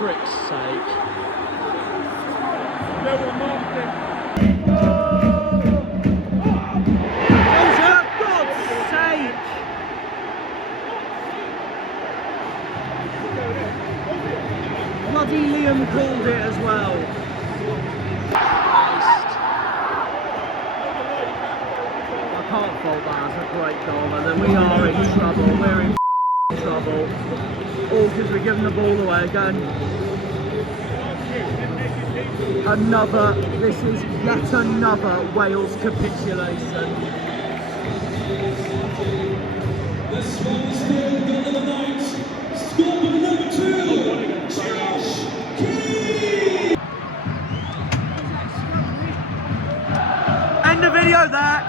frick's sake. No one marked him. For God's sake! Bloody Liam called it as well. I can't fault that as a great goal, and then we are in trouble. We're in trouble. All because we're giving the ball away again. This is yet another Wales capitulation. This one's still goal of the night. Score number 2, Josh Key. End the video there.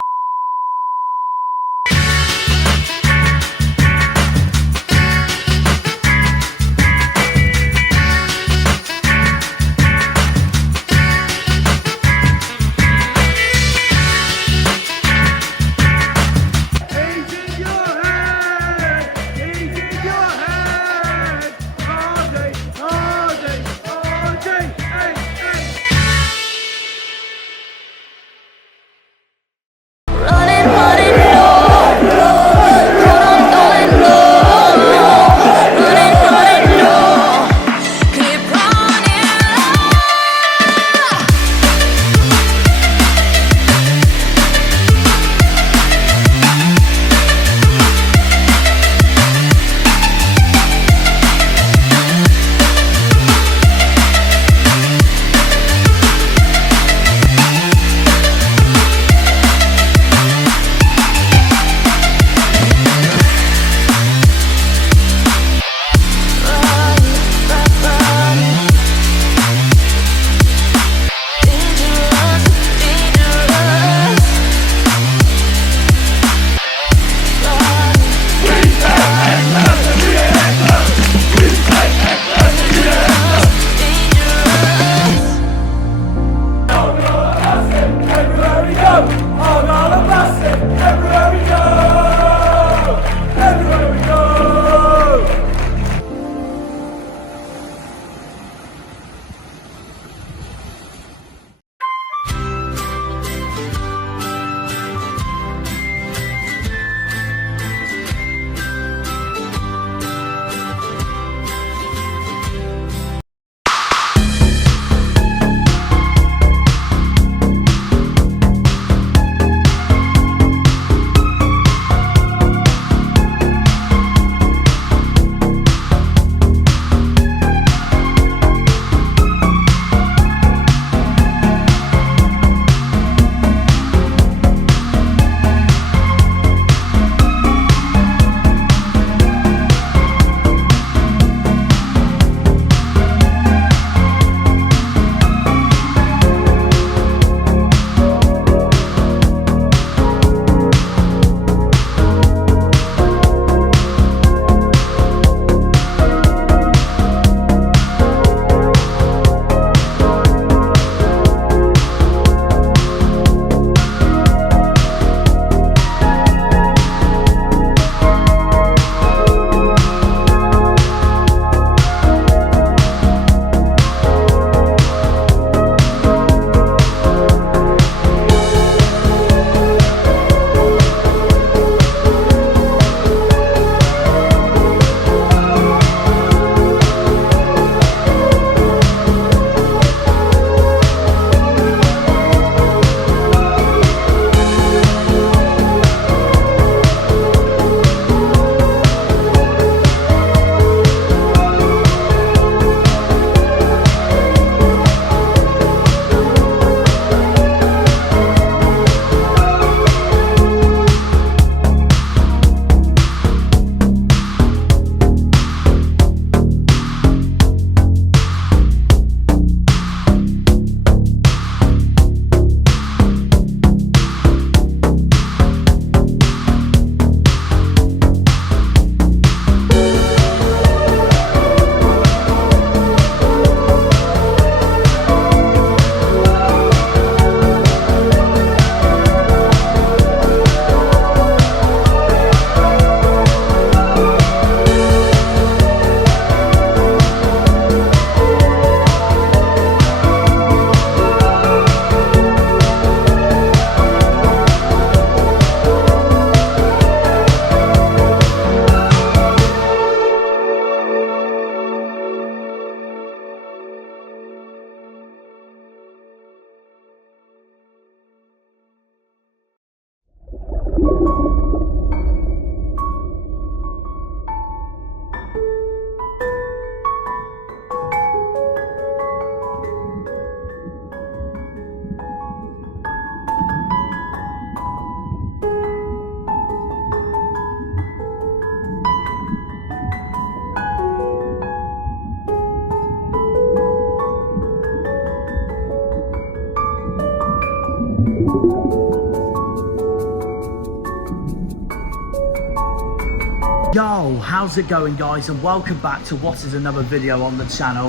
Yo, how's it going, guys, and welcome back to what is another video on the channel.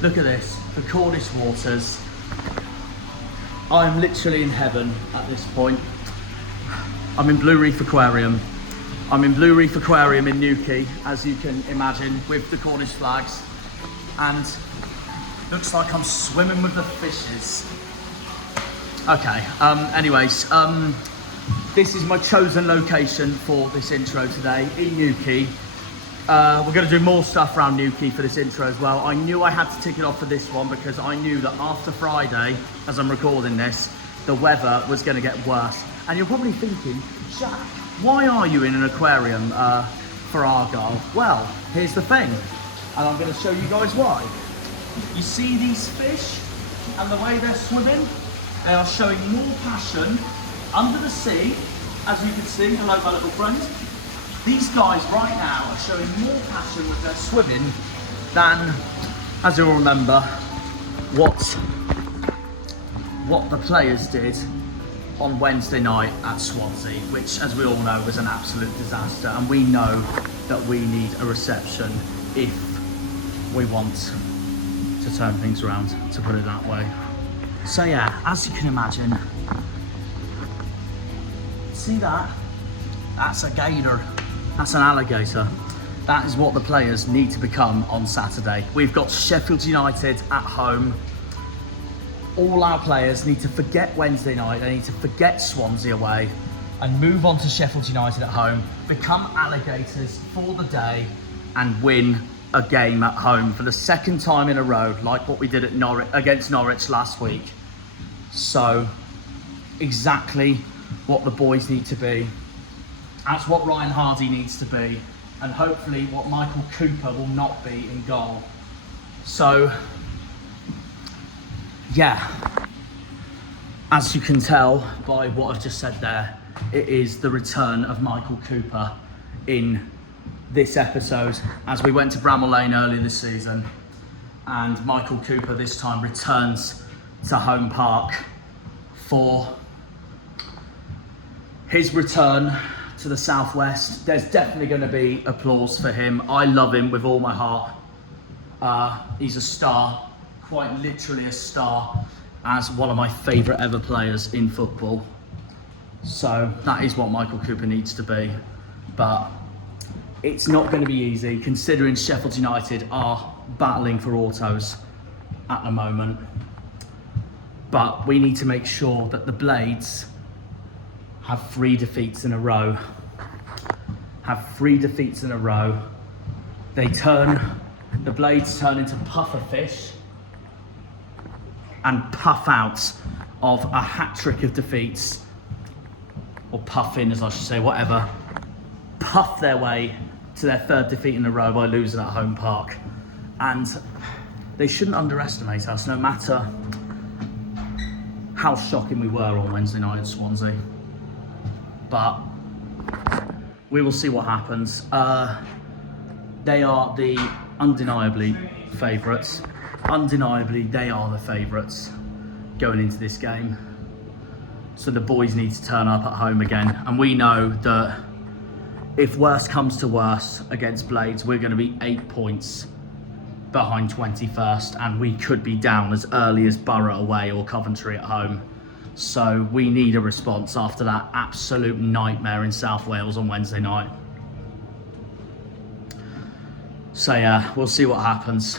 Look at this, the Cornish waters. I'm literally in heaven at this point. I'm in Blue Reef Aquarium. I'm in Blue Reef Aquarium in Newquay, as you can imagine, with the Cornish flags. And looks like I'm swimming with the fishes. Okay, anyways, this is my chosen location for this intro today, in Newquay. We're going to do more stuff around Newquay for this intro as well. I knew I had to tick it off for this one because I knew that after Friday, as I'm recording this, the weather was going to get worse. And you're probably thinking, Jack, why are you in an aquarium for Argyle? Well, here's the thing, and I'm going to show you guys why. You see these fish and the way they're swimming? They are showing more passion under the sea, as you can see. Hello, my little friend. These guys right now are showing more passion with their swimming than, as you'll remember, what the players did on Wednesday night at Swansea, which, as we all know, was an absolute disaster. And we know that we need a reception if we want to turn things around, to put it that way. So yeah, as you can imagine, see that? That's a gator. That's an alligator. That is what the players need to become on Saturday. We've got Sheffield United at home. All our players need to forget Wednesday night. They need to forget Swansea away and move on to Sheffield United at home, become alligators for the day and win a game at home for the second time in a row, like what we did at against Norwich last week. So exactly what the boys need to be. That's what Ryan Hardy needs to be, and hopefully what Michael Cooper will not be in goal. So yeah, as you can tell by what I've just said there, it is the return of Michael Cooper in this episode, as we went to Bramall Lane earlier this season, and Michael Cooper this time returns to Home Park for his return to the Southwest. There's definitely going to be applause for him. I love him with all my heart. He's a star, quite literally a star, as one of my favourite ever players in football. So that is what Michael Cooper needs to be. But it's not going to be easy, considering Sheffield United are battling for autos at the moment. But we need to make sure that the Blades have 3 defeats in a row. The Blades turn into puffer fish and puff out of a hat-trick of defeats, or puff in, as I should say, whatever. Puff their way to their 3rd defeat in a row by losing at Home Park. And they shouldn't underestimate us, no matter how shocking we were on Wednesday night at Swansea. But we will see what happens. They are the undeniably favourites. Undeniably, they are the favourites going into this game. So the boys need to turn up at home again. And we know that if worse comes to worse against Blades, we're going to be 8 points behind 21st, and we could be down as early as Borough away or Coventry at home. So we need a response after that absolute nightmare in South Wales on Wednesday night. So yeah, we'll see what happens.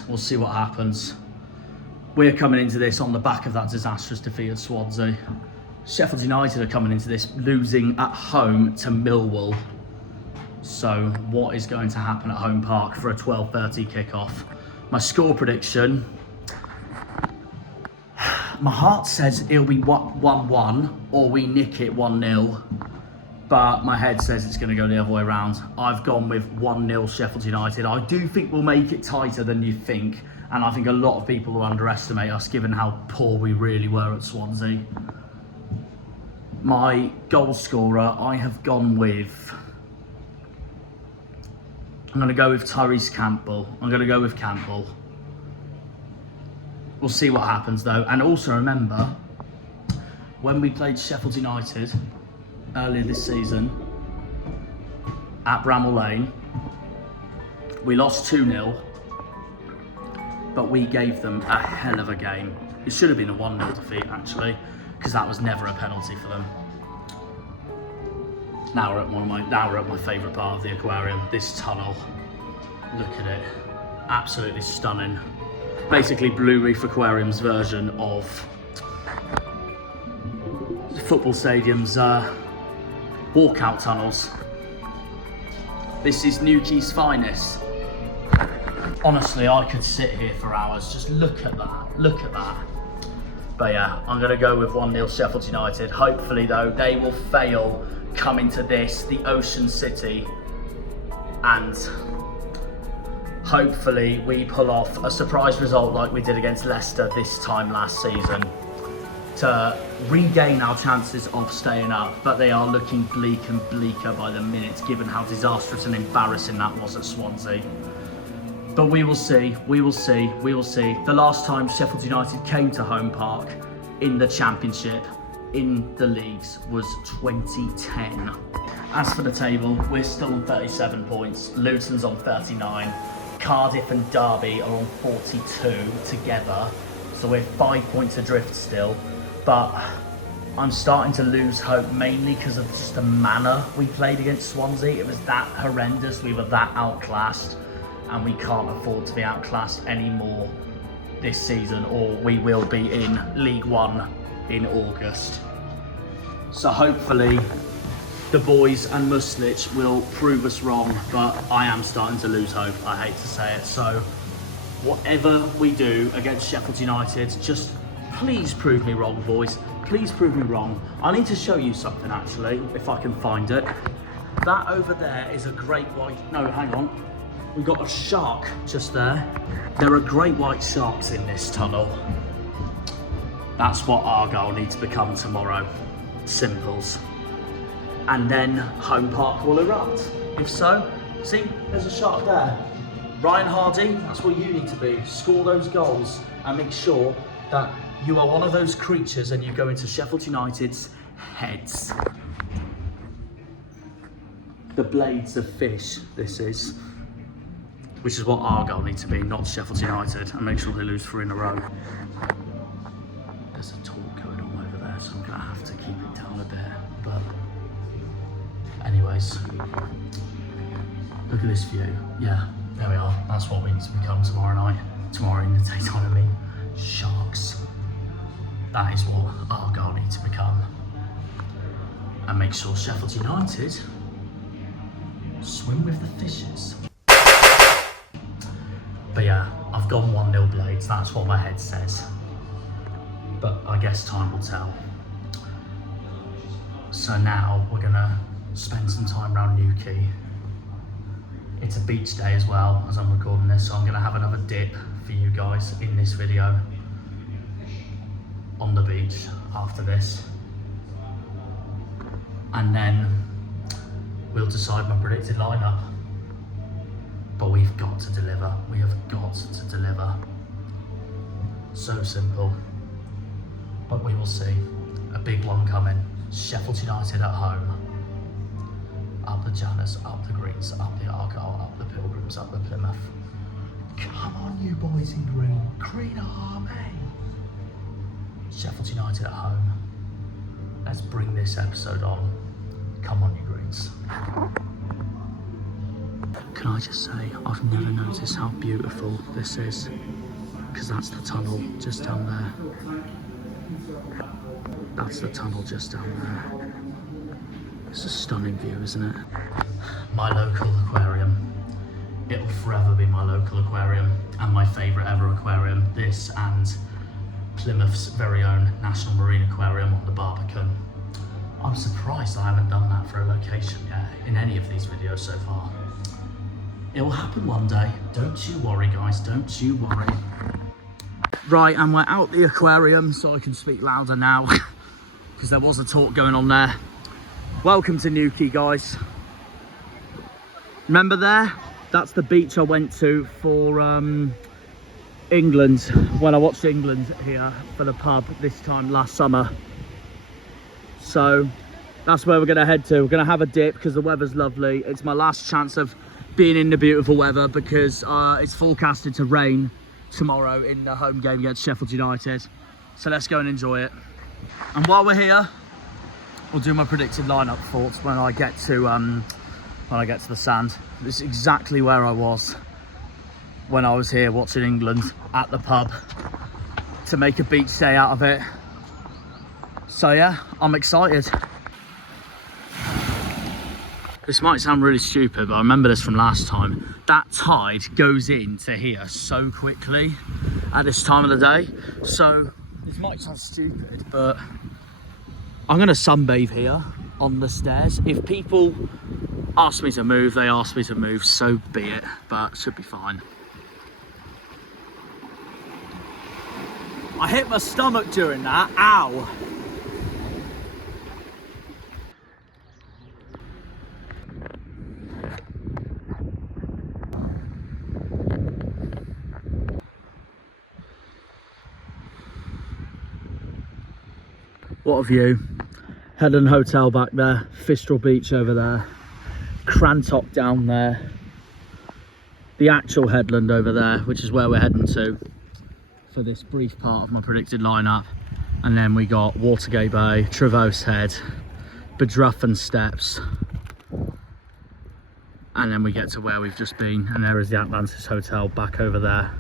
We're coming into this on the back of that disastrous defeat at Swansea. Sheffield United are coming into this losing at home to Millwall. So what is going to happen at Home Park for a 12:30 kickoff? My score prediction, my heart says it'll be 1-1 or we nick it 1-0, but my head says it's going to go the other way around. I've gone with 1-0 Sheffield United. I do think we'll make it tighter than you think, and I think a lot of people will underestimate us given how poor we really were at Swansea. My goal scorer, I have gone with, I'm going to go with Tyrese Campbell. We'll see what happens though. And also remember, when we played Sheffield United earlier this season, at Bramall Lane. We lost 2-0, but we gave them a hell of a game. It should have been a 1-0 defeat actually, because that was never a penalty for them. Now we're at my favourite part of the aquarium, this tunnel. Look at it, absolutely stunning. Basically Blue Reef Aquarium's version of the football stadium's walkout tunnels. This is Newquay's finest. Honestly, I could sit here for hours, just look at that. But yeah, I'm gonna go with 1-0 Sheffield United. Hopefully though, they will fail coming to this, the Ocean City, and hopefully we pull off a surprise result like we did against Leicester this time last season to regain our chances of staying up, but they are looking bleak and bleaker by the minute given how disastrous and embarrassing that was at Swansea. But we will see, we will see, we will see. The last time Sheffield United came to Home Park in the Championship, in the leagues, was 2010. As for the table, we're still on 37 points. Luton's on 39. Cardiff and Derby are on 42 together. So we're 5 points adrift still. But I'm starting to lose hope, mainly because of just the manner we played against Swansea. It was that horrendous, we were that outclassed. And we can't afford to be outclassed anymore this season, or we will be in League One in August. So hopefully the boys and Muslich will prove us wrong, but I am starting to lose hope, I hate to say it. So whatever we do against Sheffield United, just please prove me wrong, boys. Please prove me wrong. I need to show you something actually, if I can find it. That over there is a great white, no, hang on. We've got a shark just there. There are great white sharks in this tunnel. That's what Argyle need to become tomorrow. Simples. And then Home Park will erupt. If so, see, there's a shark there. Ryan Hardy, that's what you need to be. Score those goals and make sure that you are one of those creatures and you go into Sheffield United's heads. The blades of fish, this is. Which is what Argyle need to be, not Sheffield United, and make sure they lose 3 in a row. There's a talk going on over there, so I'm gonna have to keep it down a bit. But anyways, look at this view. Yeah, there we are. That's what we need to become tomorrow night. Tomorrow in the daytime, I mean. Sharks. That is what Argyle need to become. And make sure Sheffield United swim with the fishes. But yeah, I've gone 1-0 Blades, that's what my head says. But I guess time will tell. So now we're gonna spend some time around Newquay. It's a beach day as well as I'm recording this, so I'm gonna have another dip for you guys in this video on the beach after this. And then we'll decide my predicted lineup. But we've got to deliver. We have got to deliver. So simple. But we will see. A big one coming. Sheffield United at home. Up the Janus, up the Greens, up the Argyle, up the Pilgrims, up the Plymouth. Come on, you boys in green. Green Army. Sheffield United at home. Let's bring this episode on. Come on, you Greens. Can I just say, I've never noticed how beautiful this is, because that's the tunnel just down there. That's the tunnel just down there. It's a stunning view, isn't it? My local aquarium. It'll forever be my local aquarium and my favourite ever aquarium. This and Plymouth's very own National Marine Aquarium on the Barbican. I'm surprised I haven't done that for a location yet in any of these videos so far. It will happen one day. Don't you worry, guys. Don't you worry. Right, and we're out the aquarium, so I can speak louder now, because there was a talk going on there. Welcome to Newquay, guys. Remember there? That's the beach I went to for England, when I watched England here for the pub this time last summer. So That's where we're going to head to. We're going to have a dip because the weather's lovely. It's my last chance of being in the beautiful weather because it's forecasted to rain tomorrow in the home game against Sheffield United. So let's go and enjoy it. And while we're here, we'll do my predicted lineup thoughts when I get to the sand. This is exactly where I was when I was here watching England at the pub to make a beach day out of it. So yeah, I'm excited. This might sound really stupid, but I remember this from last time. That tide goes into here so quickly at this time of the day. So this might sound stupid, but I'm gonna sunbathe here on the stairs. If people ask me to move, they ask me to move, so be it, but it should be fine. I hit my stomach during that, ow. What a view. Headland Hotel back there, Fistral Beach over there, Crantock down there, the actual headland over there, which is where we're heading to for this brief part of my predicted lineup. And then we got Watergate Bay, Trevose Head, Bedruffin Steps, and then we get to where we've just been, and there is the Atlantis Hotel back over there.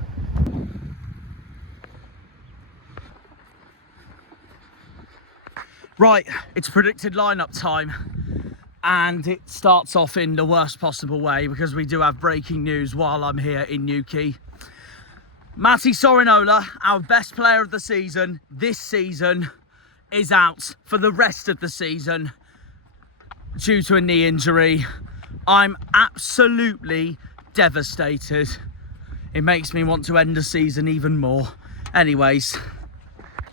Right, it's predicted lineup time, and it starts off in the worst possible way because we do have breaking news while I'm here in Newquay. Matti Sorinola, our best player of the season this season, is out for the rest of the season due to a knee injury. I'm absolutely devastated. It makes me want to end the season even more. Anyways,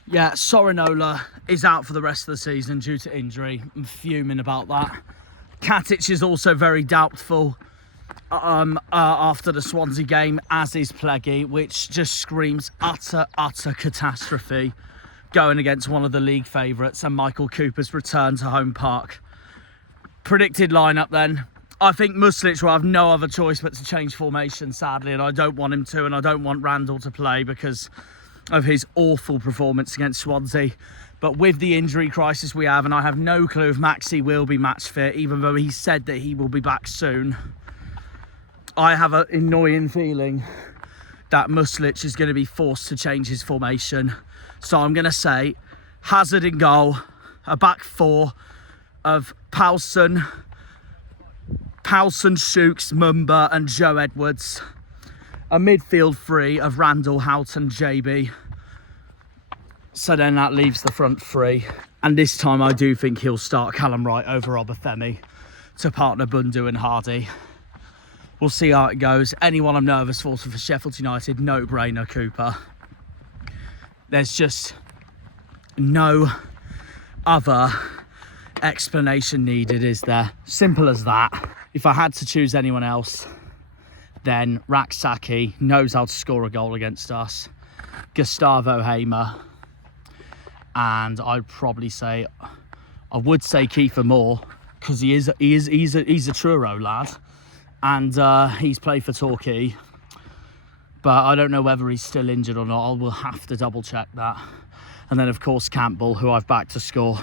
yeah, Sorinola is out for the rest of the season due to injury. I'm fuming about that. Katic is also very doubtful after the Swansea game, as is Pleggy, which just screams utter catastrophe going against one of the league favourites, and Michael Cooper's return to home park. Predicted lineup then. I think Muslic will have no other choice but to change formation, sadly, and I don't want him to, and I don't want Randall to play because of his awful performance against Swansea. But with the injury crisis we have, and I have no clue if Maxi will be match fit, even though he said that he will be back soon, I have an annoying feeling that Muslic is going to be forced to change his formation. So I'm going to say Hazard in goal, a back four of Poulsen, Shooks, Mumba and Joe Edwards. A midfield three of Randall, Houghton, JB. So then that leaves the front three. And this time I do think he'll start Callum Wright over Obafemi to partner Bundu and Hardy. We'll see how it goes. Anyone I'm nervous for Sheffield United, no brainer, Cooper. There's just no other explanation needed, is there? Simple as that. If I had to choose anyone else, then Raksaki knows how to score a goal against us. Gustavo Hamer. And I'd probably say, I would say Kiefer Moore, because he's a Truro lad. And he's played for Torquay. But I don't know whether he's still injured or not. I will have to double check that. And then of course Campbell, who I've backed to score.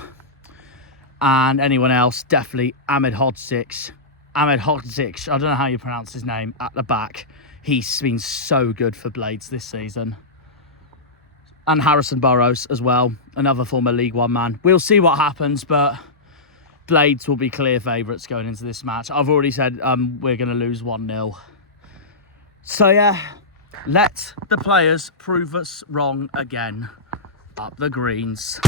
And anyone else, definitely Ahmed Hodzic, I don't know how you pronounce his name, at the back. He's been so good for Blades this season. And Harrison Burrows as well, another former League One man. We'll see what happens, but Blades will be clear favourites going into this match. I've already said we're going to lose 1-0. So yeah, let the players prove us wrong again. Up the greens.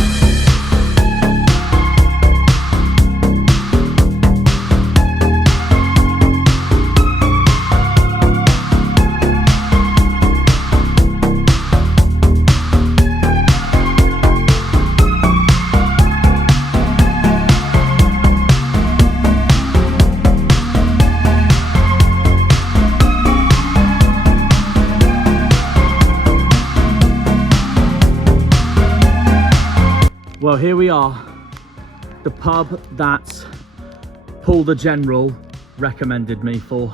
Well, here we are, the pub that Paul the General recommended me for.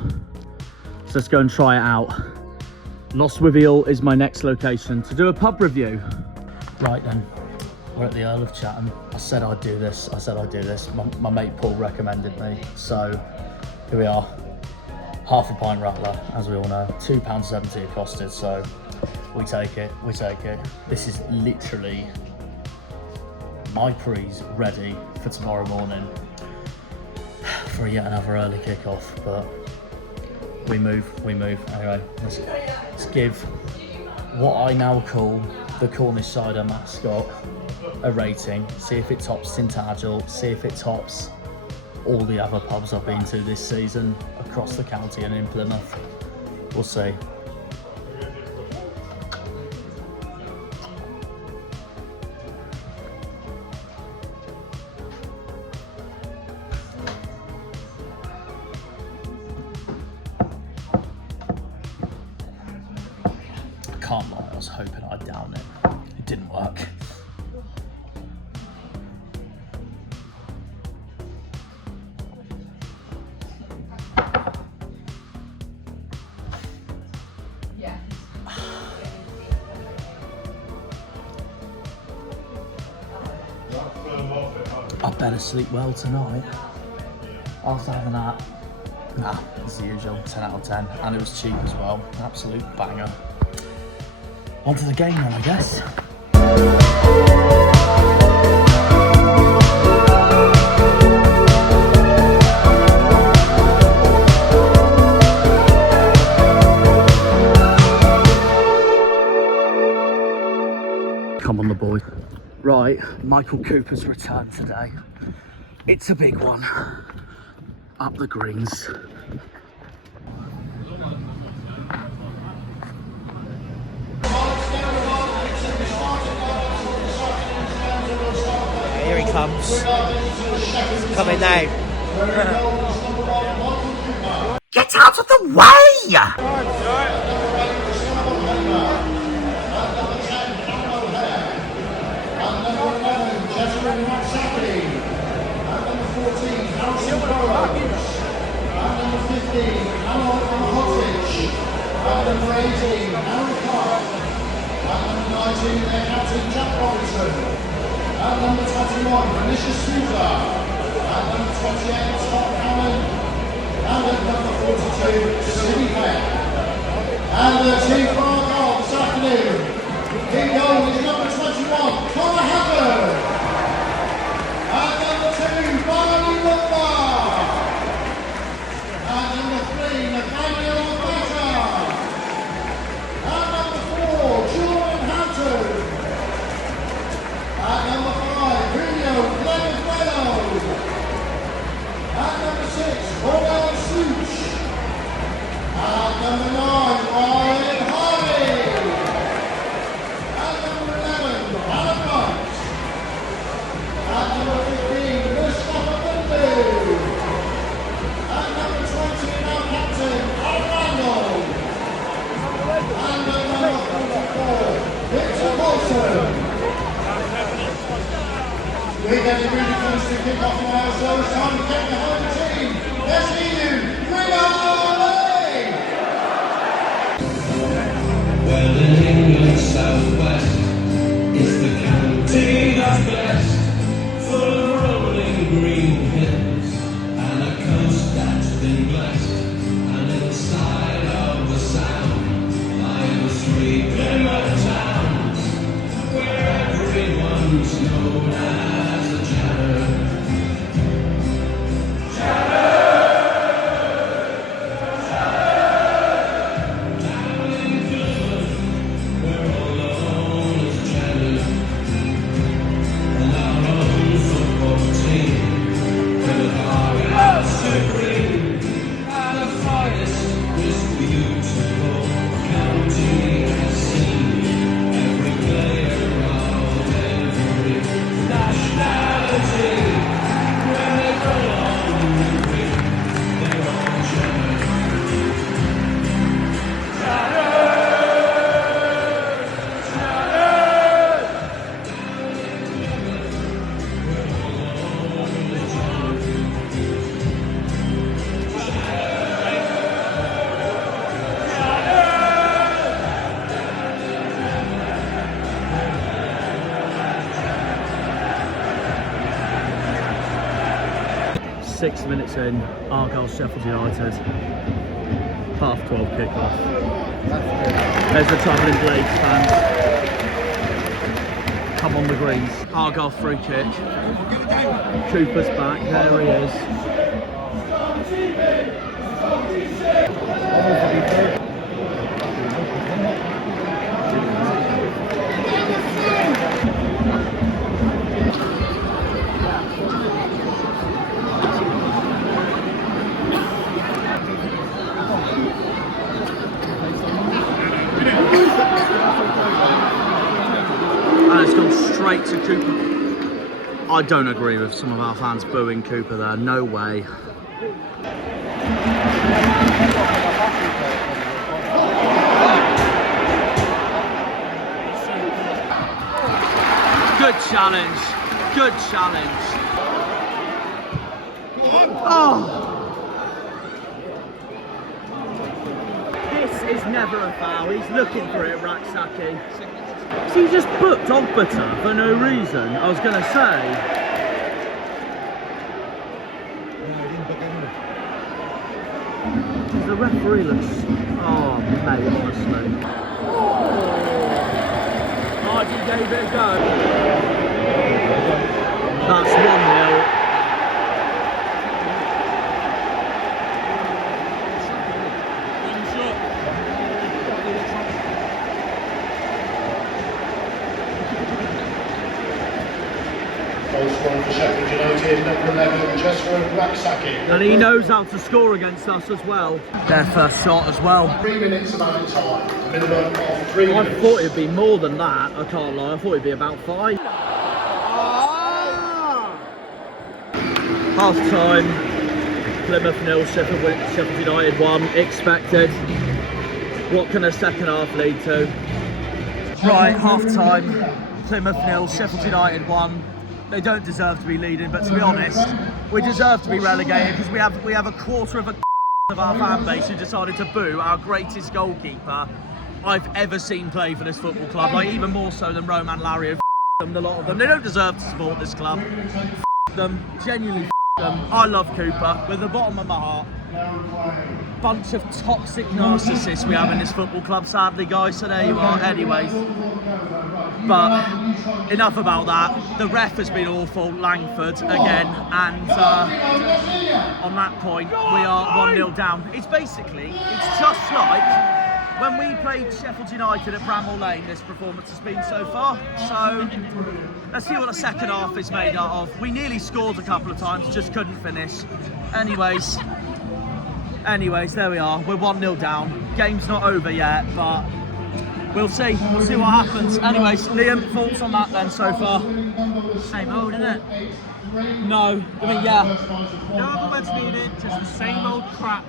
So let's go and try it out. Lostwithiel is my next location to do a pub review. Right then, we're at the Earl of Chatham. I said I'd do this. My mate Paul recommended me. So here we are. Half a pint rattler, as we all know. £2.70 it costed, so we take it. This is literally my pre's ready for tomorrow morning for yet another early kickoff, but we move. Anyway, let's give what I now call the Cornish cider mascot a rating. See if it tops Tintagel, see if it tops all the other pubs I've been to this season across the county and in Plymouth. We'll see. Can't lie, I was hoping I'd down it. It didn't work. I better sleep well tonight. After having that, nah, as usual, 10 out of 10. And it was cheap as well, absolute banger. On to the game then, I guess. Come on the boy. Right, Michael Cooper's return today. It's a big one. Up the greens. Here he comes. Coming now. Get out of the way! And number 21, Vinicius Souza. And number 28, Scott Hammond. And at number 42, Sidney Peck. And the team for Argyle this afternoon. King goal is number 21, Connor Hammond. And number 2, Barney Lombard. And number 3, Nathaniel Albetta. And number 4, Jordan Hampton. At number 5, Julio Glenn. At number 6, Cornwall. At number 9, Ryan 6 minutes in, Argyle Sheffield United, 12:30 kickoff. There's the travelling Blades fans. Come on the greens. Argyle free kick. Cooper's back, there he is. And it's gone straight to Cooper. I don't agree with some of our fans booing Cooper there, no way. Good challenge, good challenge. Oh! This is never a foul, he's looking for it, Raksaki. So he just booked Ogbutter for no reason, I was going to say. The referee looks... Oh, mate, honestly. Marty gave it a go. That's 1-0. Goal scorer for Sheffield United, number 11, Raksaki. And he knows how to score against us as well. Their first shot as well. 3 minutes of added time, minimum of 3 minutes. I thought it'd be more than that, I can't lie. I thought it'd be about 5. Half time, Plymouth 0, Sheffield United 1, expected. What can a second half lead to? Right, half time, Plymouth 0, Sheffield United 1. They don't deserve to be leading, but to be honest, we deserve to be relegated because we have a quarter of our fan base who decided to boo our greatest goalkeeper I've ever seen play for this football club. Like even more so than Roman Larry. Them, a lot of them. They don't deserve to support this club. Them, genuinely them. I love Cooper with the bottom of my heart. Bunch of toxic narcissists we have in this football club, sadly, guys. So there you are. Anyways. But enough about that. The ref has been awful, Langford again, and on that point we are 1-0 down. It's just like when we played Sheffield United at Bramall Lane, this performance has been so far. So let's see what the second half is made out of. We nearly scored a couple of times, just couldn't finish. Anyways, there we are. We're 1-0 down. Game's not over yet, but we'll see. We'll see what happens. Anyways, Liam, thoughts on that then so far? Same old, isn't it? No. I mean, yeah. No other words needed, just the same old crap.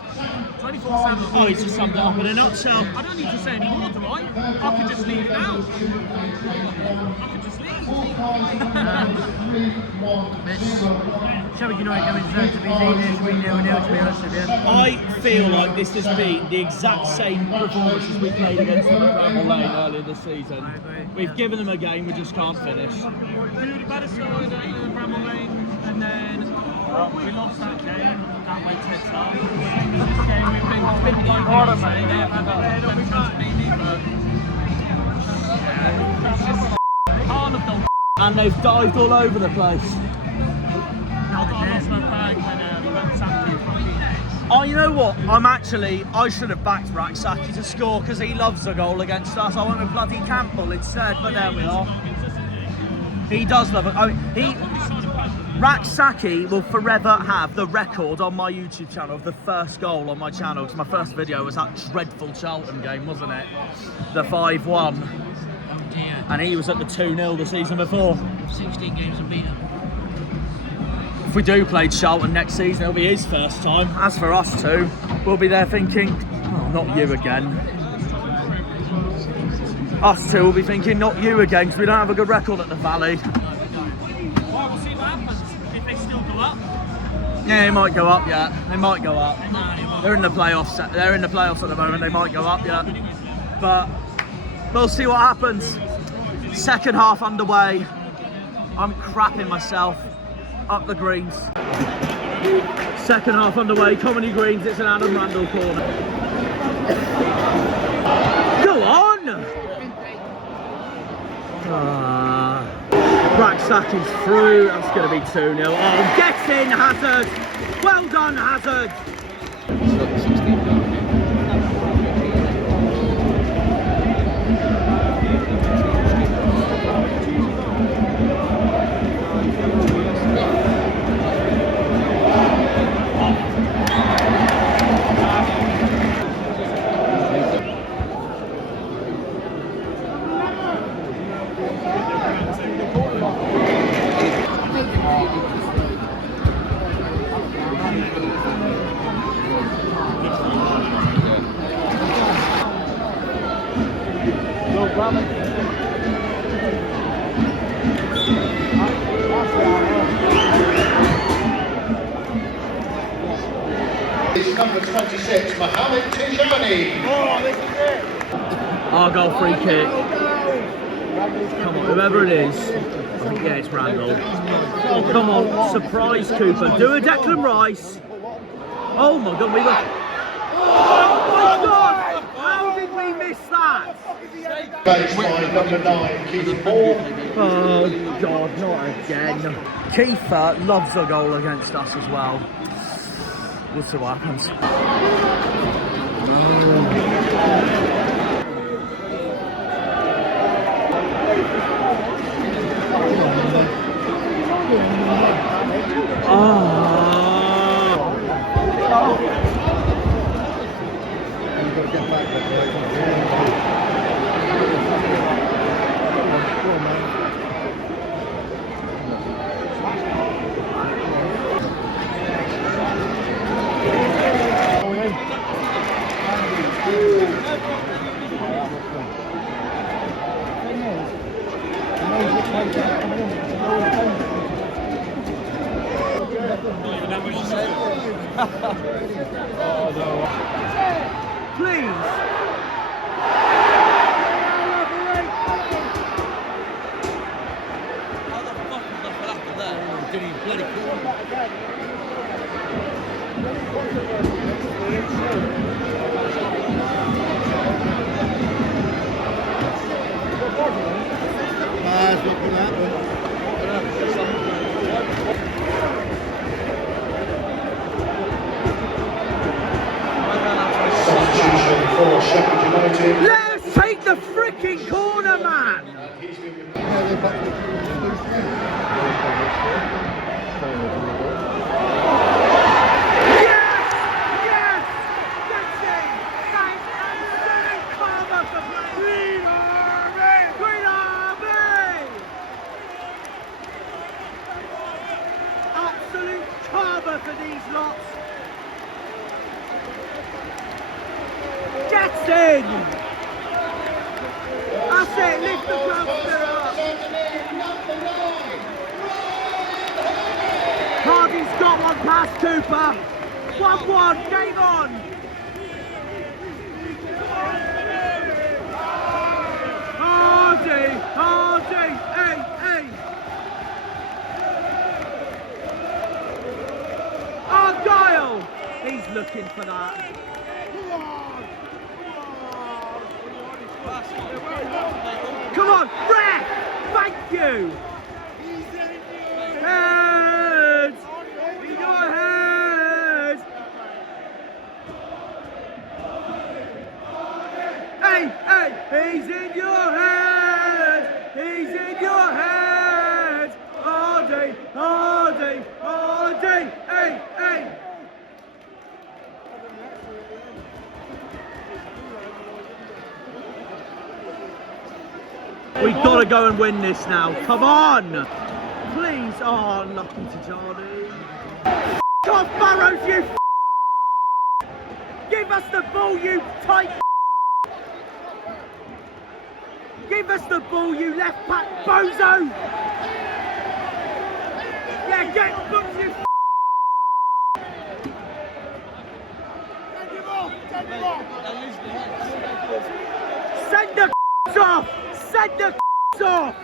24/7. Oh, he's just summed it up in a nutshell. I don't need to say any more, do I? I could just leave now. I could just leave. Sheffield United don't deserve to be leaders. We 0-0 to be honest with you. I feel like this has been the exact same performance as we played against them at Bramall Lane earlier this season. I agree. We've given them a game, we just can't finish. Really bad aside at Bramall Lane, and then we lost that game. That went to the top. This game we've been like we can't beat it, but it's just carnival. And they've dived all over the place. Now the game's my bag when we went to fucking Oh, you know what? I should have backed Raksaki to score because he loves a goal against us. I went with bloody Campbell instead, but there we are. He does love it. I mean, Raksaki will forever have the record on my YouTube channel of the first goal on my channel, because my first video was that dreadful Charlton game, wasn't it? The 5-1. And he was at the 2-0 the season before. 16 games unbeaten. If we do play Charlton next season, it'll be his first time. As for us two, we'll be there thinking, oh, not you again. Us two will be thinking, not you again, because we don't have a good record at the Valley. Well, we'll see what happens if they still go up. Yeah, they might go up, yeah. They might go up. No, they won't. They're in the playoffs. They're in the playoffs at the moment. They might go up, yeah. But we'll see what happens. Second half underway. I'm crapping myself up the greens. Second half underway, Comedy Greens, it's an Adam Randall corner. Go on! Racksack is through, that's going to be 2-0. Oh, get in, Hazard! Well done, Hazard! It's number 26, Mohamed Tijani. Argyle free kick. Come on, whoever it is. I think, yeah, it's Randall. Oh, come on, surprise Cooper. Do a Declan Rice. Oh my God, we were... Oh my God! How did we miss that? Baseline number 9, Keith Moore. Oh God, not again. Kiefer loves a goal against us as well. We'll see what happens. Please. Substitution for Sheffield United. Let's take the freaking corner, man! Yes! Yes! That's it! That's absolute karma for Green Army! Green Army! Absolute karma for these lots! Get in! That's it, lift the club spirit up! Hardy's got one past Cooper. 1-1, game on. Hardy, hey. Argyle, he's looking for that. Come on, ref! Thank you! Heads! In your head! Hey! He's in your head! He's in your head! Hardy! Hey! We've got to go and win this now. Come on! Please. Oh, unlucky to Johnny. F*** off, Burrows, you f***. Give us the ball, you tight. Give us the ball, you left back bozo. Yeah, get booked, you f***. Send the f***s off. Send the f***s off.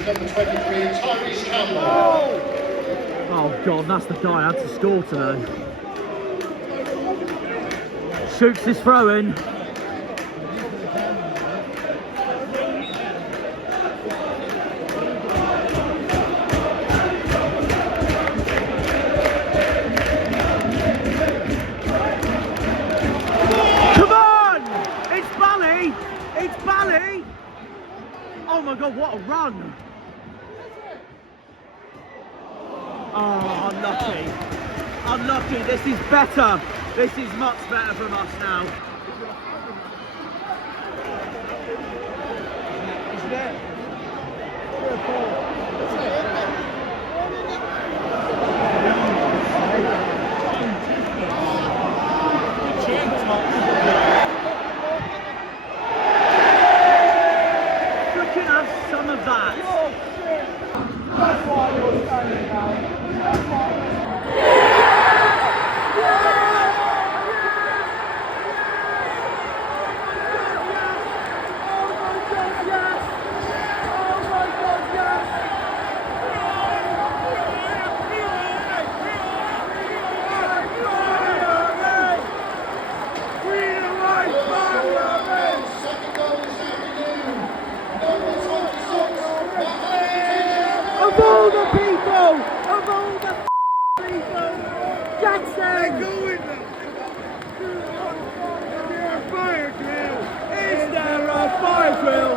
is number 23, Tyrese Campbell. Oh God, that's the guy I had to score today. Shoots his throw in. Come on! It's Bally! It's Bally! Oh my God, what a run! Oh, unlucky. Unlucky. This is better. This is much better from us now. You can have some of that. That's why you're standing down. Of all the people! Of all the people! Jackson! Is there a fire drill?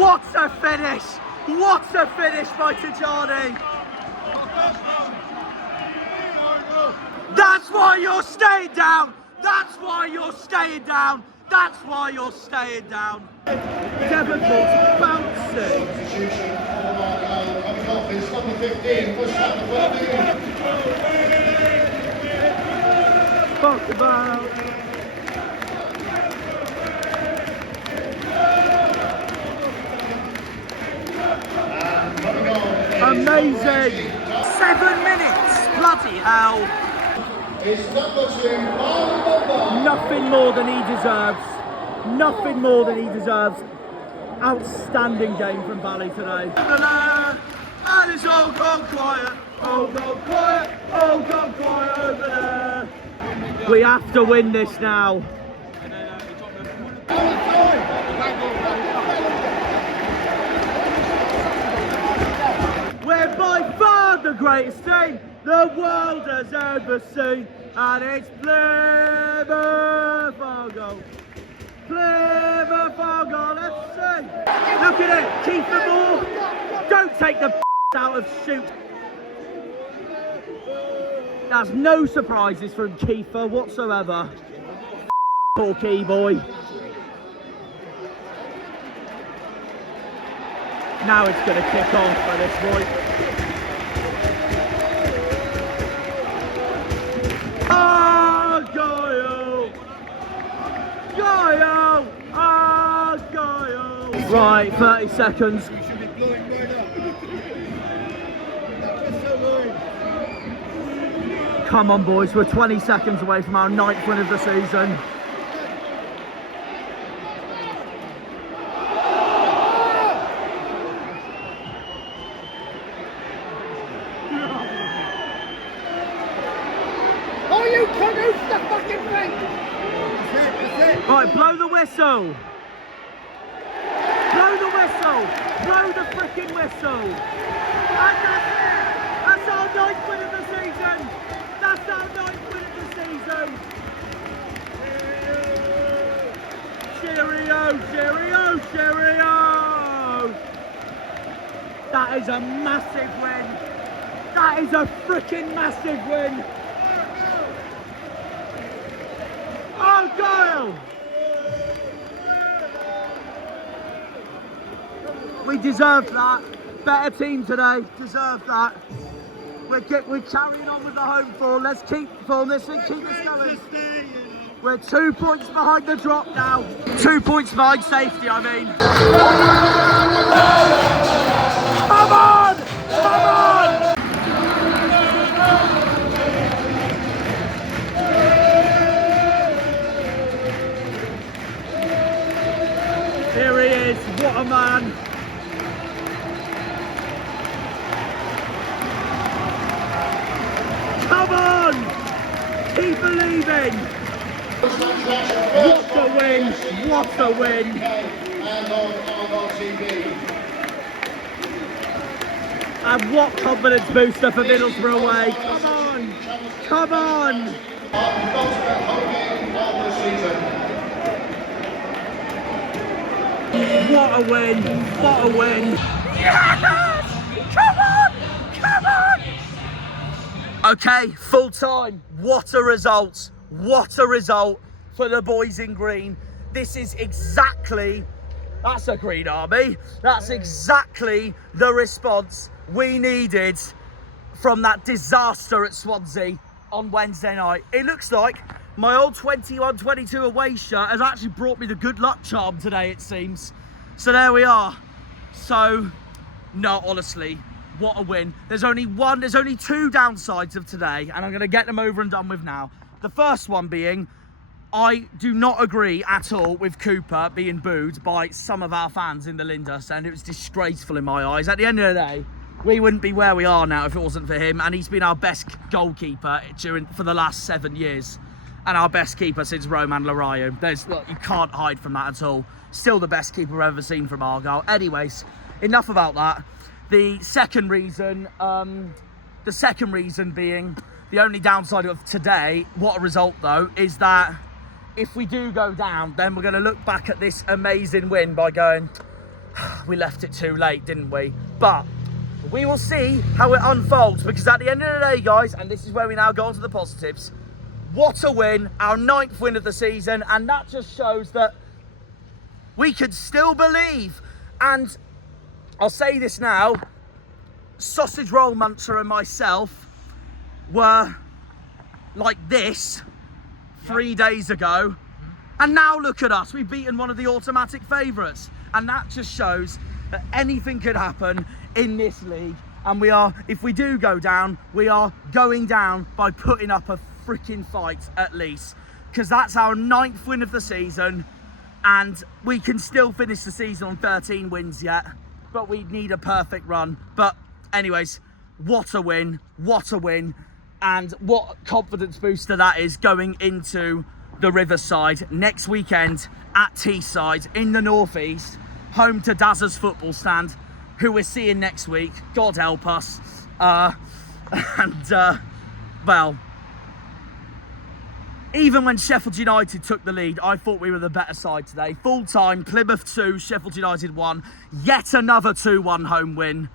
What a finish! What a finish by Tajani! That's why you're staying down! That's why you're staying down! That's why you're staying down! Devon bouncing! Substitution for Argyle coming off is number 15, pushed out the Birmingham. Fuck about! Coming on Amazing! 7 minutes! Bloody hell! is number 2, Barney. Nothing more than he deserves. Nothing more than he deserves. Outstanding game from Bally today. And it's all gone quiet. All gone quiet. All gone quiet over there. We have to win this now. We're by far the greatest team the world has ever seen, and it's Plymouth Fargo. Plymouth Fargo, let's see. Look at it, Kiefer Moore. Don't take the out of shoot. There's no surprises from Kiefer whatsoever. Poor key boy. Now it's going to kick off for this boy. Argyle! Argyle! Argyle! Right, 30 seconds. Come on, boys, we're 20 seconds away from our 9th win of the season. Oh, you can't use the fucking thing! Right, blow the whistle. Blow the whistle. Blow the freaking whistle. And that's it. That's our 9th win of the season. That's our 9th win of the season. Cheerio, cheerio, cheerio. That is a massive win. That is a freaking massive win. Argyle! We deserved that. Better team today. Deserved that. We're carrying on with the home form. Let's keep form this and keep this going. We're 2 points behind the drop now. 2 points behind safety, I mean. Come on! Come on! keep believing. What a win, what a win. And on Argyle TV. And what confidence booster for Middlesbrough away. Come on, come on. Ultimate home game of the season. What a win, what a win. Yes! Come on, come on. Okay, full time. What a result. What a result for the boys in green. This is exactly, that's a Green Army. That's exactly the response we needed from that disaster at Swansea on Wednesday night. It looks like my old 21-22 away shirt has actually brought me the good luck charm today, it seems. So there we are. So, no, honestly, what a win. There's only two downsides of today, and I'm going to get them over and done with now. The first one being, I do not agree at all with Cooper being booed by some of our fans in the Lindus, and it was disgraceful in my eyes. At the end of the day, we wouldn't be where we are now if it wasn't for him, and he's been our best goalkeeper for the last 7 years, and our best keeper since Roman Larayo. Look, you can't hide from that at all. Still the best keeper I've ever seen from Argyle. Anyways, enough about that. The second reason being, the only downside of today, what a result though, is that if we do go down, then we're going to look back at this amazing win by going, we left it too late, didn't we? But we will see how it unfolds, because at the end of the day, guys, and this is where we now go on to the positives, what a win, our 9th win of the season, and that just shows that we could still believe. And I'll say this now, Sausage Roll Muncher and myself were like this 3 days ago, and now look at us, we've beaten one of the automatic favourites, and that just shows that anything could happen in this league. And we are, if we do go down, we are going down by putting up a freaking fight at least, because that's our 9th win of the season, and we can still finish the season on 13 wins yet, but we need a perfect run. But anyways, what a win, and what confidence booster that is going into the Riverside next weekend at Teesside in the northeast, home to Dazza's football stand, who we're seeing next week, God help us. Well, even when Sheffield United took the lead, I thought we were the better side today. Full time, Plymouth 2, Sheffield United 1. Yet another 2-1 home win.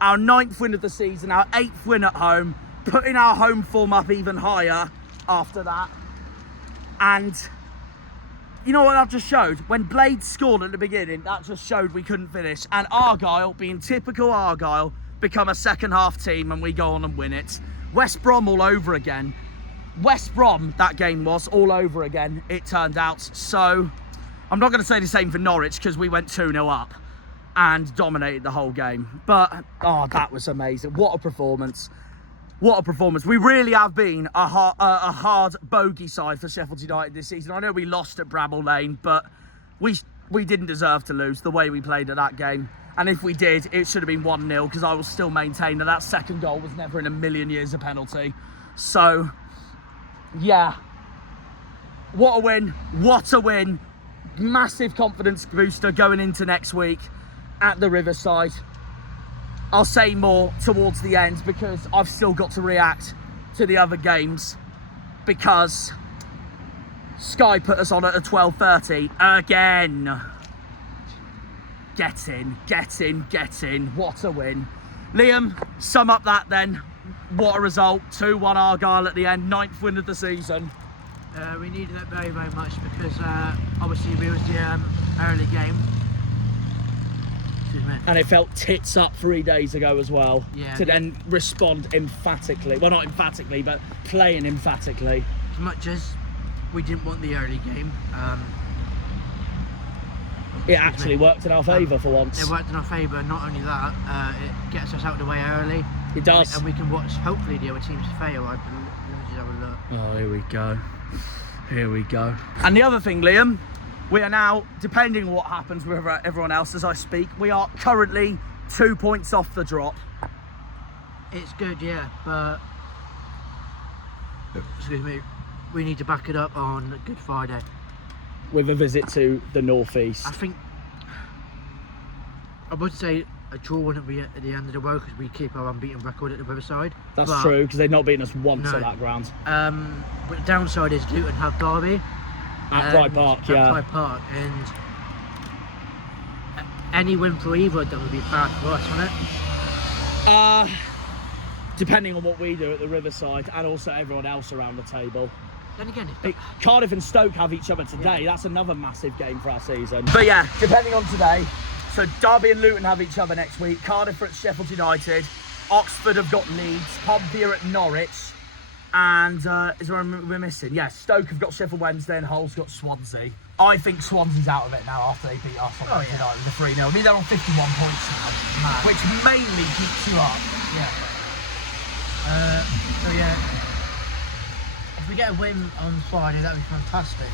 Our 9th win of the season, our 8th win at home, putting our home form up even higher after that. And you know what that just showed? When Blade scored at the beginning, that just showed we couldn't finish. And Argyle, being typical Argyle, become a second half team and we go on and win it. West Brom all over again. West Brom, that game was all over again, it turned out. So I'm not going to say the same for Norwich, because we went 2-0 up and dominated the whole game. But, oh, that was amazing. What a performance. What a performance. We really have been a hard bogey side for Sheffield United this season. I know we lost at Bramall Lane, but we didn't deserve to lose the way we played at that game. And if we did, it should have been 1-0, because I will still maintain that second goal was never in a million years a penalty. So, yeah. What a win. What a win. Massive confidence booster going into next week at the Riverside. I'll say more towards the end, because I've still got to react to the other games, because Sky put us on at a 12:30 again. Get in. What a win. Liam, sum up that then. What a result. 2-1 Argyle at the end, 9th win of the season. We needed that very, very much, because obviously it was the early game. Excuse me. And it felt tits up 3 days ago as well. Yeah. To then respond emphatically. Well, not emphatically, but playing emphatically. As much as we didn't want the early game, it actually worked in our favour for once. It worked in our favour. Not only that, it gets us out of the way early. It does. And we can watch, hopefully, the other teams fail. I believe. Let me just have a look. Oh, here we go. And the other thing, Liam, we are now, depending on what happens with everyone else as I speak, we are currently 2 points off the drop. It's good, yeah, but excuse me, we need to back it up on Good Friday. With a visit to the northeast. I think I would say a draw wouldn't be at the end of the road because we keep our unbeaten record at the Riverside. That's true, because they've not beaten us once No. at that ground. But the downside is Luton have Derby. At Pride Park, At yeah. Pride Park, and any win for either of them would be bad for us, wouldn't it? Depending on what we do at the Riverside and also everyone else around the table. Then again, Cardiff and Stoke have each other today. Yeah. That's another massive game for our season. But yeah, depending on today. So Derby and Luton have each other next week. Cardiff are at Sheffield United. Oxford have got Leeds. Pompey are at Norwich. And is there one we're missing? Yeah, Stoke have got Sheffield Wednesday and Hull's got Swansea. I think Swansea's out of it now after they beat us on Wednesday night with a 3-0. I mean, they're on 51 points now, which mainly keeps you up. Yeah. So yeah, if we get a win on Friday, that'd be fantastic.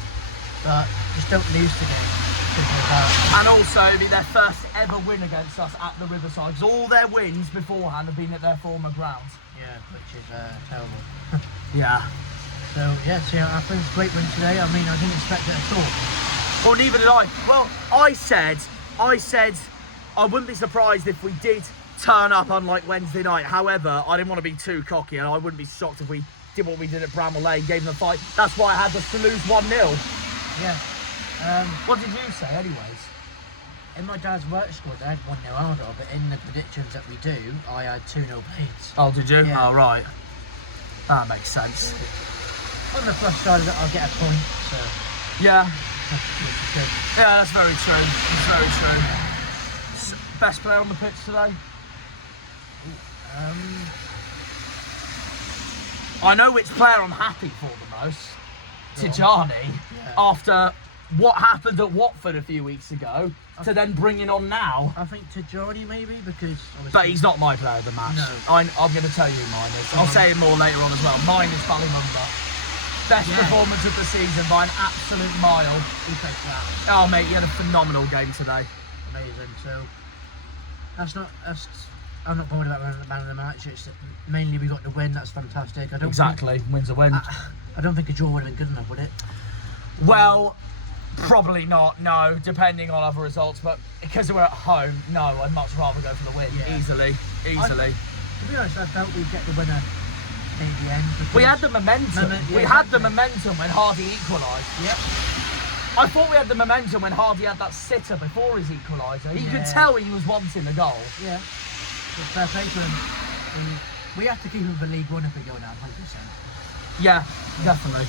But just don't lose the game. And also, it'll be their first ever win against us at the Riverside. Because all their wins beforehand have been at their former grounds. Yeah, which is terrible. Yeah. So yeah, see how it happens. Great win today. I mean, I didn't expect it at all. Well, neither did I. Well, I said I wouldn't be surprised if we did turn up unlike Wednesday night. However, I didn't want to be too cocky, and I wouldn't be shocked if we did what we did at Bramall Lane, gave them a fight. That's why I had us to lose 1-0. Yeah. What did you say, anyways? In my dad's work squad, I had 1-0 harder, but in the predictions that we do, I had 2-0 leads. Oh, did you? Yeah. Oh, right. That makes sense. On the plus side of it, I'll get a point, so Yeah. which is good. Yeah, that's very true. It's very true. Best player on the pitch today? I know which player I'm happy for the most. Tijani. Yeah. After what happened at Watford a few weeks ago, to then bringing on now. I think Tijani maybe, because obviously... But he's not my player of the match. No. I'm going to tell you who mine is. I'll say it more later on as well. Mine is Ballymunba. Best performance of the season by an absolute mile. Who takes that? Oh, mate, he had a phenomenal game today. Amazing. So I'm not bothered about the man of the match. It's mainly we got the win. That's fantastic. I don't Exactly, wins a win. I don't think a draw would have been good enough, would it? Well, probably not, no, depending on other results, but because we're at home, no, I'd much rather go for the win, easily. To be honest, I felt we'd get the winner in the end. We had the momentum. We had the momentum when Hardy equalised. Yep. I thought we had the momentum when Hardy had that sitter before his equaliser. You could tell he was wanting the goal. Yeah. So fair play to him. We have to keep him for League One if we go down 100%. Yeah, definitely.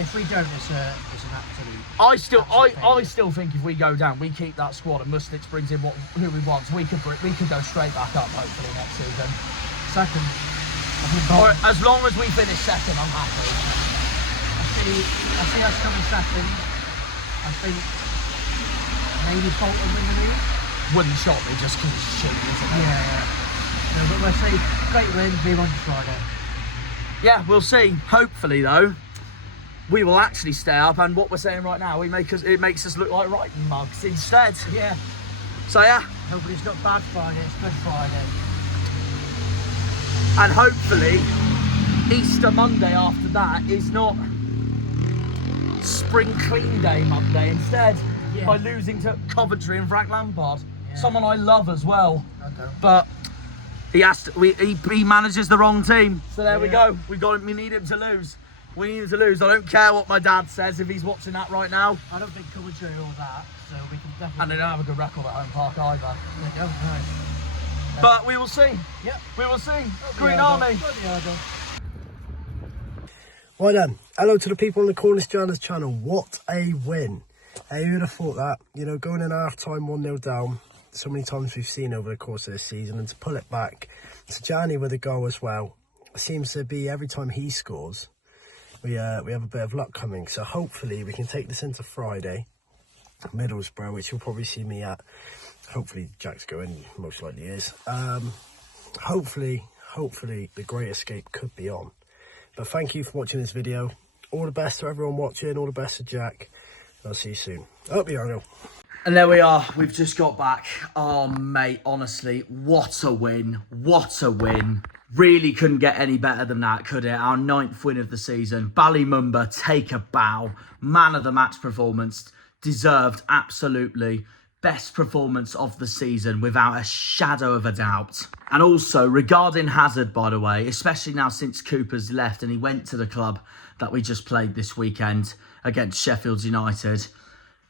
If we don't, it's an absolute... I still think if we go down, we keep that squad and Mustich brings in who he wants. We could go straight back up hopefully next season. Second. Or as long as we finish second, I'm happy. I see us coming second. I think maybe Bolton win the league. Wouldn't shock me just because it's shitty, isn't it? Yeah. No, but we'll see. Great win, be on Friday. Yeah, we'll see. Hopefully, though, we will actually stay up. And what we're saying right now, it makes us look like writing mugs instead. Yeah. So yeah. Hopefully it's not bad Friday, it's good Friday. And hopefully, Easter Monday after that is not Spring Clean Day Monday instead. Yeah. By losing to Coventry and Frank Lampard. Yeah. Someone I love as well. Okay. But he manages the wrong team. So there we go. We need him to lose. We need him to lose. I don't care what my dad says if he's watching that right now. I don't think Coventry are all that, so we can definitely... And they don't have a good record at home park either. They don't, no. But we will see. Yep. We will see. Green Army. Right then, hello to the people on the Cornish Journals channel. What a win. Hey, who would have thought that? You know, going in half time 1-0 down, so many times we've seen over the course of this season, and to pull it back. So Gianni with a goal as well. Seems to be every time he scores, we have a bit of luck coming. So hopefully we can take this into Friday, Middlesbrough, which you'll probably see me at. Hopefully Jack's going, most likely is. Hopefully the Great Escape could be on. But thank you for watching this video. All the best to everyone watching. All the best to Jack. I'll see you soon. Up you go. And there we are. We've just got back. Oh, mate, honestly, what a win. What a win. Really couldn't get any better than that, could it? Our 9th win of the season. Ballymumba, take a bow. Man of the match performance. Deserved, absolutely. Best performance of the season, without a shadow of a doubt. And also, regarding Hazard, by the way, especially now since Cooper's left and he went to the club that we just played this weekend against Sheffield United,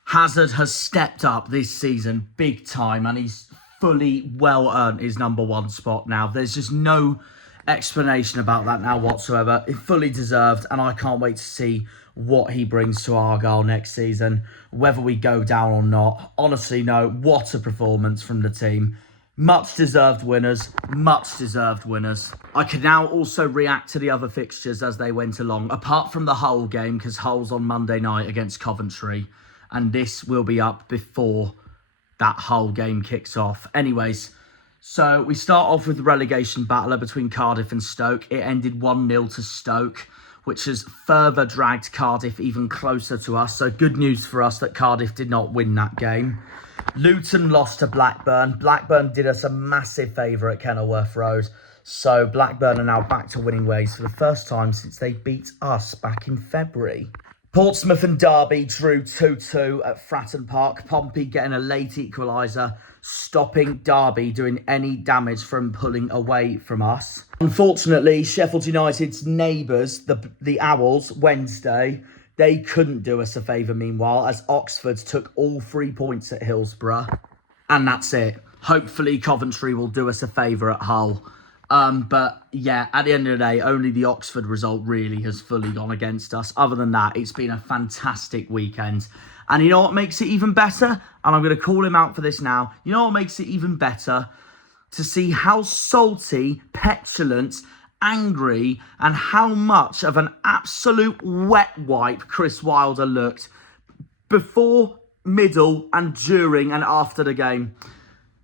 Hazard has stepped up this season big time, and he's fully well earned his #1 spot now. There's just no explanation about that now whatsoever. It's fully deserved, and I can't wait to see what he brings to Argyle next season, whether we go down or not. Honestly, no, what a performance from the team. Much deserved winners, much deserved winners. I can now also react to the other fixtures as they went along, apart from the Hull game, because Hull's on Monday night against Coventry, and this will be up before that Hull game kicks off. Anyways, so we start off with the relegation battle between Cardiff and Stoke. It ended 1-0 to Stoke, which has further dragged Cardiff even closer to us. So good news for us that Cardiff did not win that game. Luton lost to Blackburn. Blackburn did us a massive favour at Kenilworth Road. So Blackburn are now back to winning ways for the first time since they beat us back in February. Portsmouth and Derby drew 2-2 at Fratton Park. Pompey getting a late equaliser, stopping Derby doing any damage from pulling away from us. Unfortunately, Sheffield United's neighbours, the Owls, Wednesday, they couldn't do us a favour meanwhile, as Oxford took all 3 points at Hillsborough. And that's it. Hopefully Coventry will do us a favour at Hull. But yeah, at the end of the day, only the Oxford result really has fully gone against us. Other than that, it's been a fantastic weekend. And you know what makes it even better? And I'm going to call him out for this now. You know what makes it even better? To see how salty, petulant, angry, and how much of an absolute wet wipe Chris Wilder looked before, middle, and during and after the game.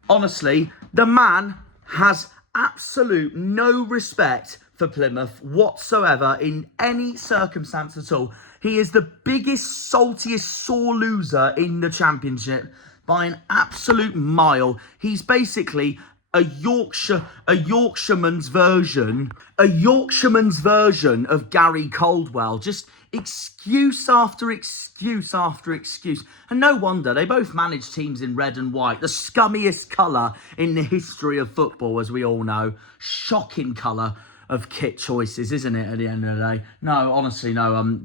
Honestly, the man has absolute no respect for Plymouth whatsoever in any circumstance at all. He is the biggest, saltiest, sore loser in the Championship by an absolute mile. He's basically a Yorkshireman's version of Gary Caldwell. Just excuse after excuse after excuse. And no wonder, they both manage teams in red and white, the scummiest colour in the history of football, as we all know. Shocking colour of kit choices, isn't it, at the end of the day? No, honestly, no.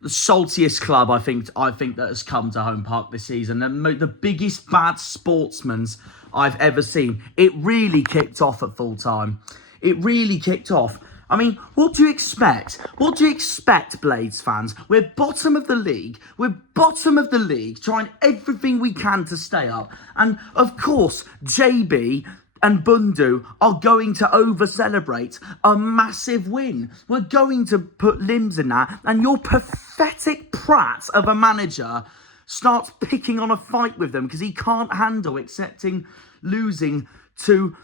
The saltiest club I think that has come to Home Park this season. The biggest bad sportsman's I've ever seen. It really kicked off at full time. It really kicked off. I mean, what do you expect? What do you expect, Blades fans? We're bottom of the league. We're bottom of the league, trying everything we can to stay up. And, of course, JB and Bundu are going to over-celebrate a massive win. We're going to put limbs in that. And your pathetic prat of a manager starts picking on a fight with them because he can't handle accepting losing to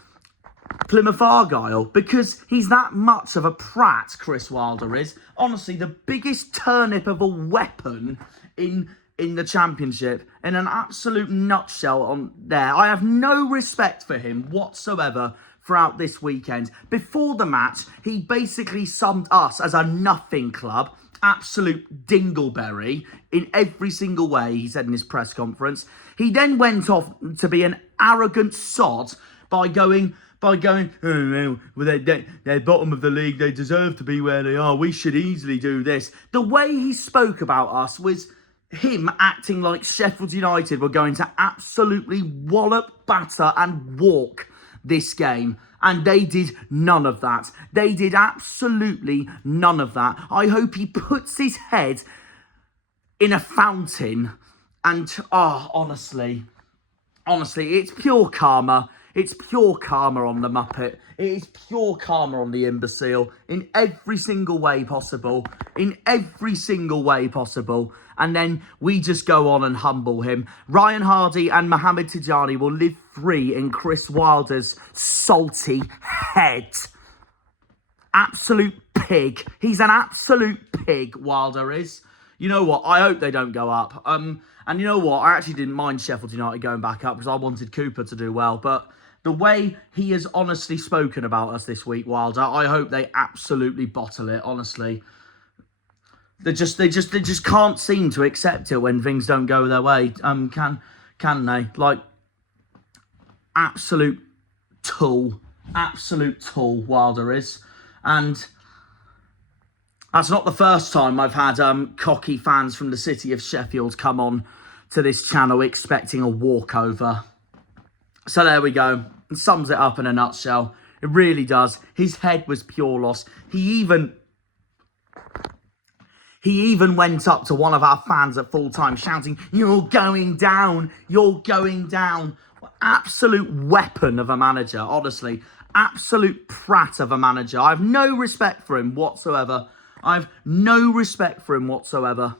Plymouth Argyle, because he's that much of a prat, Chris Wilder is. Honestly, the biggest turnip of a weapon in the Championship, in an absolute nutshell on there. I have no respect for him whatsoever throughout this weekend. Before the match, he basically summed us as a nothing club. Absolute dingleberry in every single way, he said in his press conference. He then went off to be an arrogant sod by going, oh no, well, they're bottom of the league, they deserve to be where they are, we should easily do this. The way he spoke about us was him acting like Sheffield United were going to absolutely wallop, batter and walk this game. And they did none of that. They did absolutely none of that. I hope he puts his head in a fountain. And, honestly, it's pure karma. It's pure karma on the Muppet. It is pure karma on the imbecile in every single way possible. In every single way possible. And then we just go on and humble him. Ryan Hardy and Mohamed Tijani will live free in Chris Wilder's salty head. Absolute pig. He's an absolute pig, Wilder is. You know what? I hope they don't go up. And you know what? I actually didn't mind Sheffield United going back up because I wanted Cooper to do well. But The way he has honestly spoken about us this week, Wilder, I hope they absolutely bottle it, honestly. They just can't seem to accept it when things don't go their way. Can they? Like, absolute tool, Wilder is. And that's not the first time I've had cocky fans from the city of Sheffield come on to this channel expecting a walkover. So there we go. It sums it up in a nutshell. It really does. His head was pure loss. He even went up to one of our fans at full time shouting, "You're going down, you're going down." Absolute weapon of a manager, honestly. Absolute prat of a manager. I have no respect for him whatsoever. I have no respect for him whatsoever.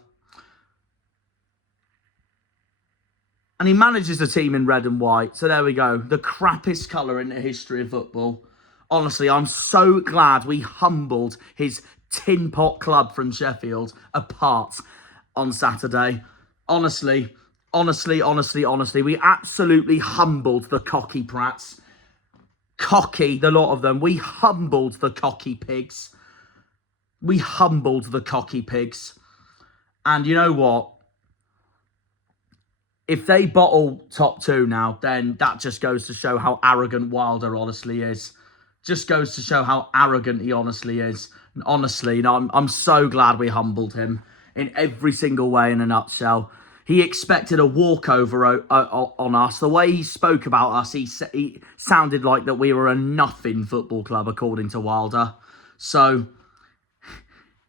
And he manages a team in red and white. So there we go. The crappiest colour in the history of football. Honestly, I'm so glad we humbled his tin pot club from Sheffield apart on Saturday. Honestly, we absolutely humbled the cocky prats. Cocky, the lot of them. We humbled the cocky pigs. And you know what? If they bottle top two now, then that just goes to show how arrogant Wilder honestly is. Just goes to show how arrogant he honestly is. And honestly, I'm so glad we humbled him in every single way in a nutshell. He expected a walkover on us. The way he spoke about us, he sounded like that we were a nothing football club, according to Wilder. So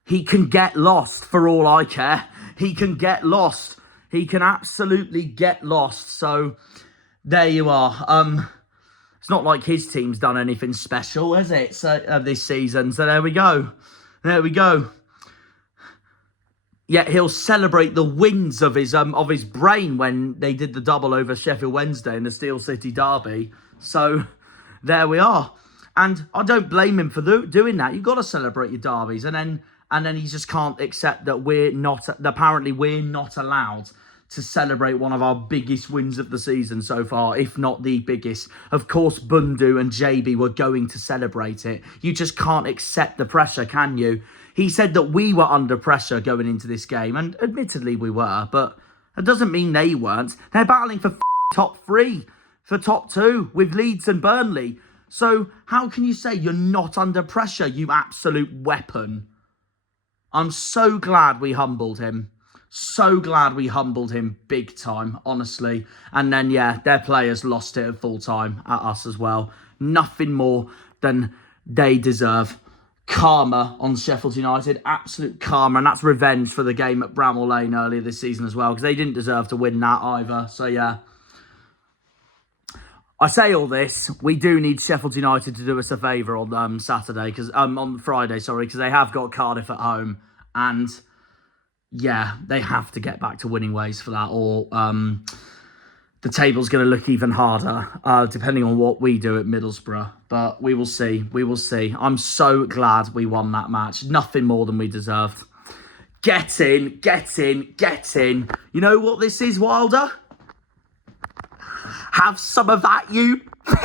he can get lost for all I care. He can get lost. He can absolutely get lost. So there you are. It's not like his team's done anything special, has it? So this season. So there we go. Yet he'll celebrate the wins of his brain when they did the double over Sheffield Wednesday in the Steel City derby. So there we are. And I don't blame him for doing that. You've got to celebrate your derbies. And then he just can't accept that apparently we're not allowed to celebrate one of our biggest wins of the season so far, if not the biggest. Of course, Bundu and JB were going to celebrate it. You just can't accept the pressure, can you? He said that we were under pressure going into this game, and admittedly we were, but it doesn't mean they weren't. They're battling for top three, for top two, with Leeds and Burnley. So how can you say you're not under pressure, you absolute weapon? I'm so glad we humbled him. So glad we humbled him big time, honestly. And then, yeah, their players lost it at full time at us as well. Nothing more than they deserve. Karma on Sheffield United. Absolute karma. And that's revenge for the game at Bramall Lane earlier this season as well, because they didn't deserve to win that either. So, yeah. I say all this, we do need Sheffield United to do us a favour on Saturday, on Friday, because they have got Cardiff at home. And yeah, they have to get back to winning ways for that, or the table's going to look even harder, depending on what we do at Middlesbrough. But we will see. I'm so glad we won that match. Nothing more than we deserved. Get in. You know what this is, Wilder? Have some of that, you pig!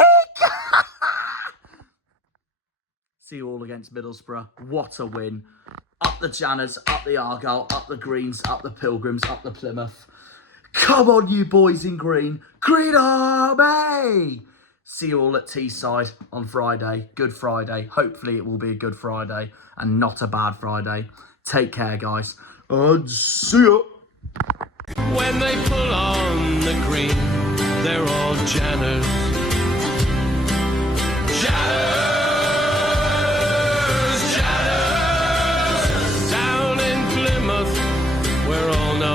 See you all against Middlesbrough. What a win. Up the Janners, up the Argyle, up the Greens, up the Pilgrims, up the Plymouth. Come on, you boys in green. Green Army! See you all at Teesside on Friday. Good Friday. Hopefully it will be a good Friday and not a bad Friday. Take care, guys. And see ya. When they pull on the green, they're all Janners. Janners, Janners. Down in Plymouth, we're all known